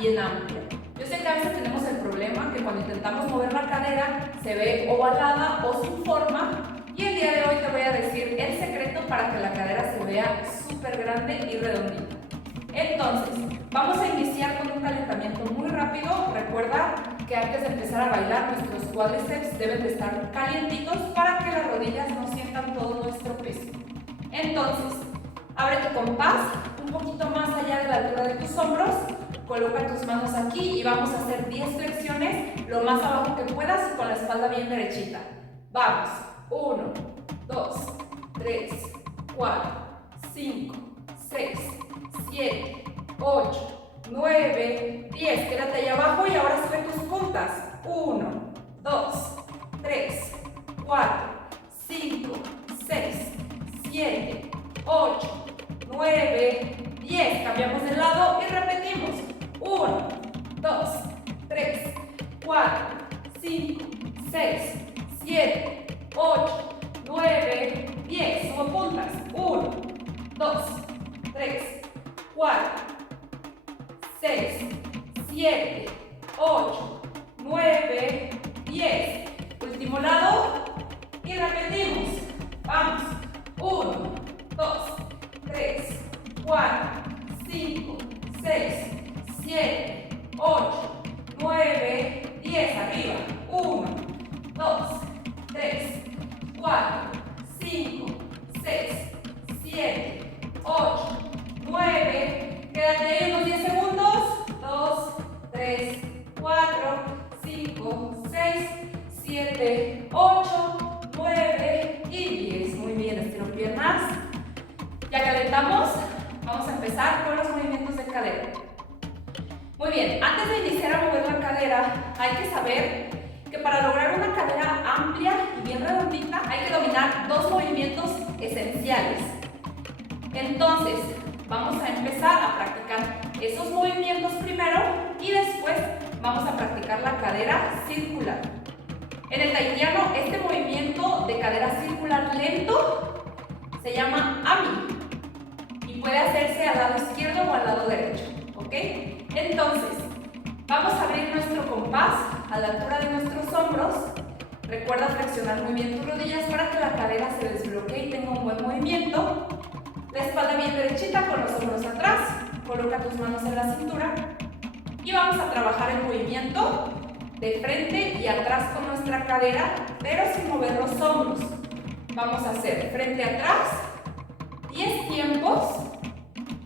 bien amplia. Yo sé que a veces tenemos el problema que cuando intentamos mover la cadera se ve ovalada o sin forma, y el día de hoy te voy a decir el secreto para que la cadera se vea súper grande y redondita. Entonces, vamos a iniciar con un calentamiento muy rápido. Recuerda que antes de empezar a bailar, nuestros cuádriceps deben de estar calientitos para que las rodillas no sientan todo nuestro peso. Entonces, abre tu compás un poquito más allá de la altura de tus hombros, coloca tus manos aquí y vamos a hacer 10 flexiones lo más abajo que puedas y con la espalda bien derechita. Vamos, 1, 2, 3, 4, 5, 6, 7, 8, 9, 10. Quédate ahí abajo y ahora sube tus puntas. 1, 2, 3, 4, 5, 6, 7, 8, 9, 10. Cambiamos de lado y repetimos. 1, 2, 3, 4, 5, 6, 7, 8, 9, 10. Subo puntas. 1, 2, 3, 4, 6, 7, 8, 9, 10. Último lado y repetimos. Vamos. 1, 2, 3, 4, 5, 6, 7, 8, 9, 10. Arriba. 1, 2, 3, 4, 5, 6, 7, 8, 9. Quédate ahí unos 10 segundos. 2, 3, 4, 5, 6, 7, 8, 9 y 10. Muy bien, estiro piernas. Ya calentamos. Vamos a empezar con los movimientos de cadera. Muy bien, antes de iniciar a mover la cadera, hay que saber que para lograr una cadera amplia y bien redondita hay que dominar dos movimientos esenciales. Entonces, vamos a empezar a practicar esos movimientos primero y después vamos a practicar la cadera circular. En el tahitiano, este movimiento de cadera circular lento se llama ami y puede hacerse al lado izquierdo o al lado derecho, ¿ok? Entonces, vamos a abrir nuestro compás a la altura de nuestros hombros. Recuerda flexionar muy bien tus rodillas para que la cadera se desbloquee y tenga un buen movimiento. La espalda bien derechita con los hombros atrás. Coloca tus manos en la cintura. Y vamos a trabajar el movimiento de frente y atrás con nuestra cadera, pero sin mover los hombros. Vamos a hacer frente atrás, 10 tiempos.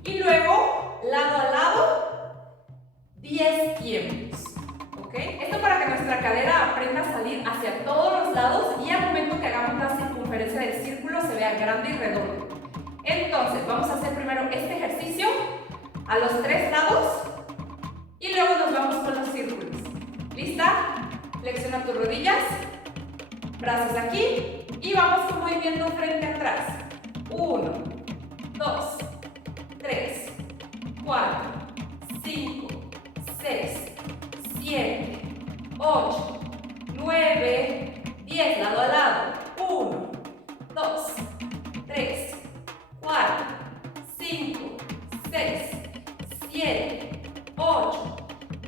Y luego, lado a lado, 10 tiempos. ¿Ok? Esto para que nuestra cadera aprenda a salir hacia todos los lados y al momento que hagamos la circunferencia del círculo se vea grande y redondo. Entonces, vamos a hacer primero este ejercicio a los 3 lados y luego nos vamos con los círculos. ¿Lista? Flexiona tus rodillas, brazos aquí y vamos con movimiento frente atrás. 1, 2, 3, 4, 5, 6, 7, 8, 9, 10. Lado a lado. 1, 2, 3, 4, 5, 6, 7, 8,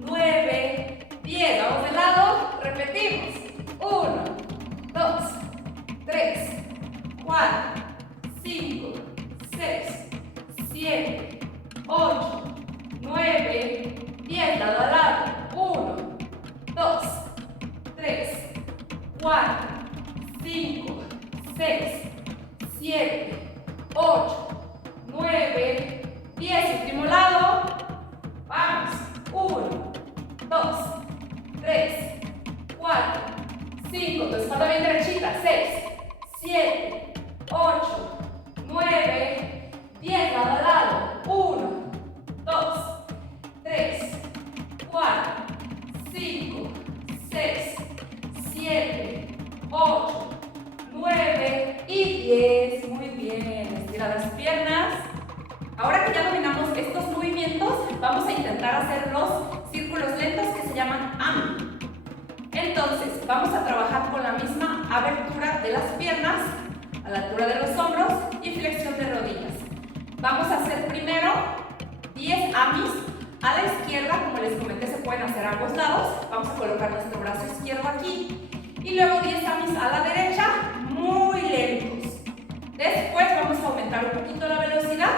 9, 10. Vamos de lado. Repetimos. 1, 2, 3, 4, 5, 6, 7, 8, 9, 10. Lado a lado. 1, 2, 3, 4, 5, 6, 7, 8, 9, 10. Último lado. Vamos. 1, 2, 3, 4, 5. Tu espalda bien derechita. 6, 7, 8, 9, 10. Lado a lado. 1, 2, 3, 4, 5, 6, 7, 8, 9 y 10. Muy bien. Estira las piernas. Ahora que ya dominamos estos movimientos, vamos a intentar hacer los círculos lentos que se llaman ami. Entonces, vamos a trabajar con la misma abertura de las piernas a la altura de los hombros y flexión de rodillas. Vamos a hacer primero 10 amis A la izquierda, como les comenté, se pueden hacer a ambos lados. Vamos a colocar nuestro brazo izquierdo aquí. Y luego 10 amis a la derecha, muy lentos. Después vamos a aumentar un poquito la velocidad.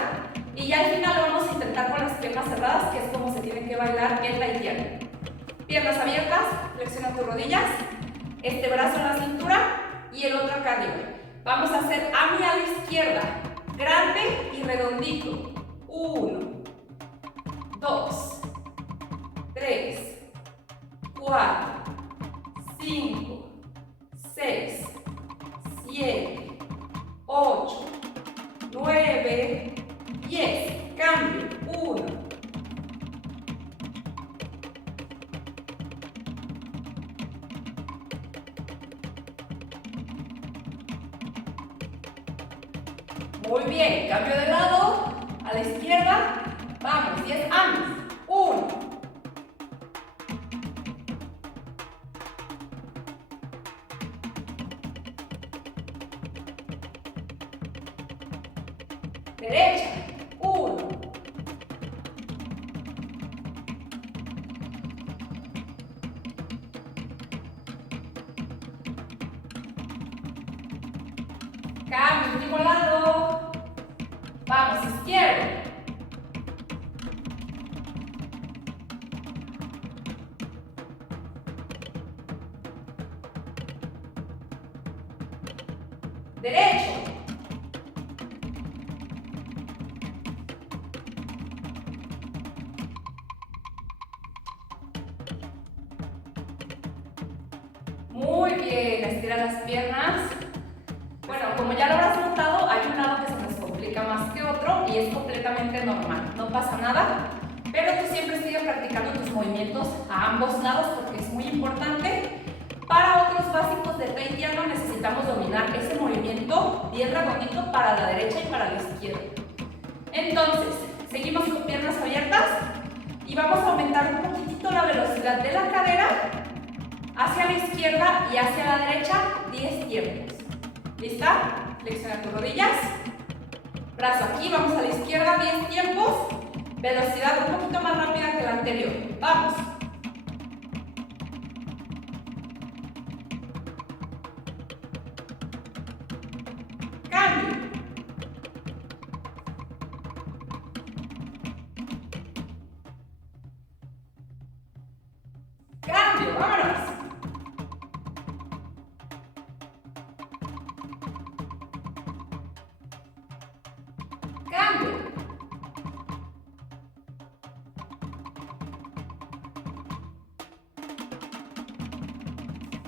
Y ya al final lo vamos a intentar con las piernas cerradas, que es como se tiene que bailar en la izquierda. Piernas abiertas, flexiona tus rodillas. Este brazo en la cintura y el otro acá arriba. Vamos a hacer ami a la izquierda, grande y redondito. 1, 2, 3, 4, 5, 6, 7, 8, 9, 10. Cambio. 1, 2. Muy bien, cambio de lado, a la izquierda, vamos, 10 amis, 1, 2, derecha, 1, 2, cambio, último lado, vamos, izquierdo, derecho, muy bien, estira las piernas. Bueno, como ya lo habrás notado, hay un lado que se nos complica más que otro y es completamente normal, no pasa nada, pero tú siempre sigue practicando tus movimientos a ambos lados porque es muy importante. Para otros básicos de Tai-Chi necesitamos dominar ese movimiento bien redondito para la derecha y para la izquierda. Entonces, seguimos con piernas abiertas y vamos a aumentar un poquitito la velocidad de la cadera hacia la izquierda y hacia la derecha, 10 tiempos. ¿Lista? Flexiona tus rodillas. Brazo aquí, vamos a la izquierda, 10 tiempos. Velocidad un poquito más rápida que la anterior. Vamos. Cambio. Cambio, vámonos. Cambio.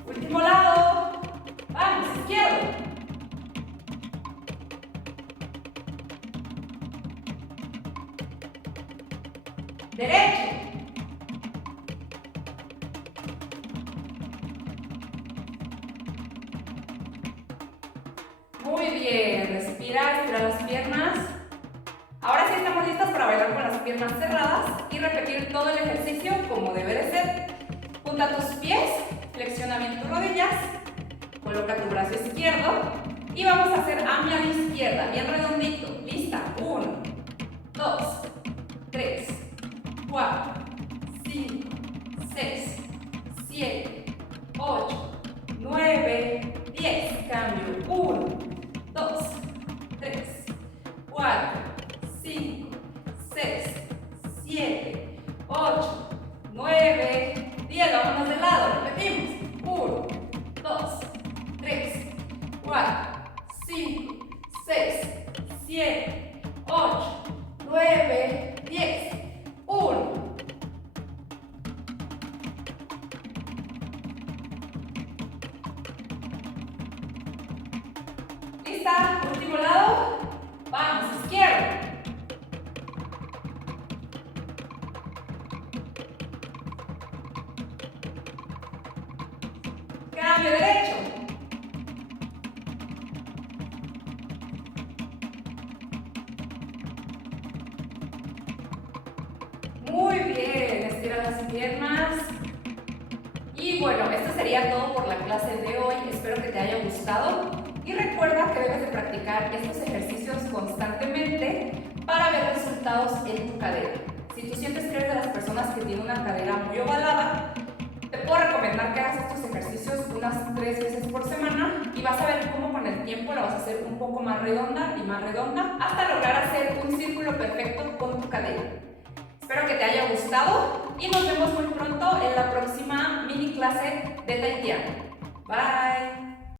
Último lado. Vamos, izquierdo. Derecho. Muy bien, respira, estira las piernas. Ahora sí estamos listas para bailar con las piernas cerradas y repetir todo el ejercicio como debe de ser. Junta tus pies, flexiona bien tus rodillas, coloca tu brazo izquierdo y vamos a hacer ami a la izquierda, bien redondito. Lista, 1, 2, 3, 4, 5, 6, 7, 8, 9, 10. Cambio. 1, 2, 3, 4, 5, 6, 7, 8, 9, 10. Vámonos de lado. Repetimos. 1, 2, 3, 4, 5, 6, 7, 8, 9, 10. 1. ¿Lista? Último lado. Vamos, izquierdo. Cambio, derecho. Muy bien, estira las piernas. Y bueno, esto sería todo por la clase de hoy. Espero que te haya gustado. Y recuerda que debes de practicar estos ejercicios constantemente para ver resultados en tu cadera. Si tú sientes que eres de las personas que tienen una cadera muy ovalada, te puedo recomendar que hagas estos ejercicios unas 3 veces por semana y vas a ver cómo con el tiempo la vas a hacer un poco más redonda y más redonda hasta lograr hacer un círculo perfecto con tu cadera. Espero que te haya gustado y nos vemos muy pronto en la próxima mini clase de Tai Chi. Bye.